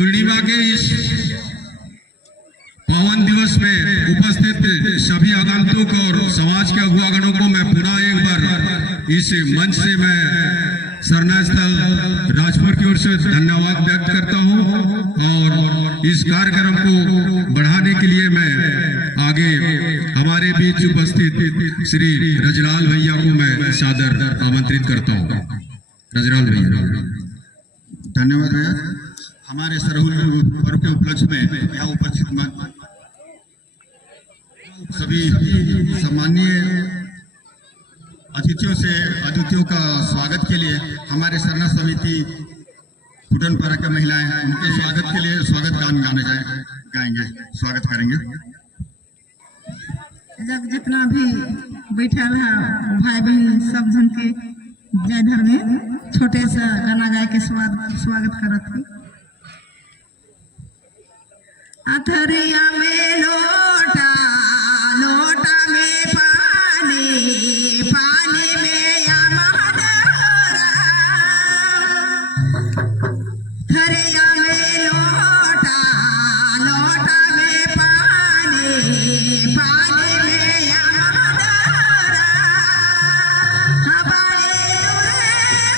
पूर्णिमा के इस पावन दिवस में उपस्थित सभी आगंतुक और समाज के अगुवागणों को मैं पुनः एक बार इस मंच से मैं सरना स्थल राजपुर की ओर से धन्यवाद व्यक्त करता हूं और इस कार्यक्रम को बढ़ाने के लिए मैं आगे हमारे बीच उपस्थित श्री रजलाल भैया को मैं सादर आमंत्रित करता हूं। रजलाल भैया। धन्यवाद भैया। हमारे सरहुल पर्व के उपलक्ष्य में यहाँ उपस्थित सभी सम्मानीय अतिथियों का स्वागत के लिए हमारे सरना समिति फुटनपारा के महिलाएं हैं, उनके स्वागत के लिए स्वागत गान गाएंगे, स्वागत करेंगे। जब जितना भी बैठल है भाई बहन सब जन के जय धर में छोटे सा गाना गाय के स्वागत करत है। अथरिया में लोटा लोटा में पानी पानी में अमहरा थरिया में लोटा लोटा में पानी पानी में अमहरा हमारे दूर से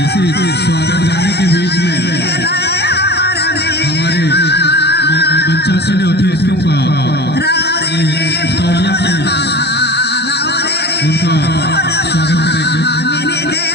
इसी स्वागत गाने के बीच में हमारे पंचासन अतिथियों का उनका स्वागत करेंगे। रावरे के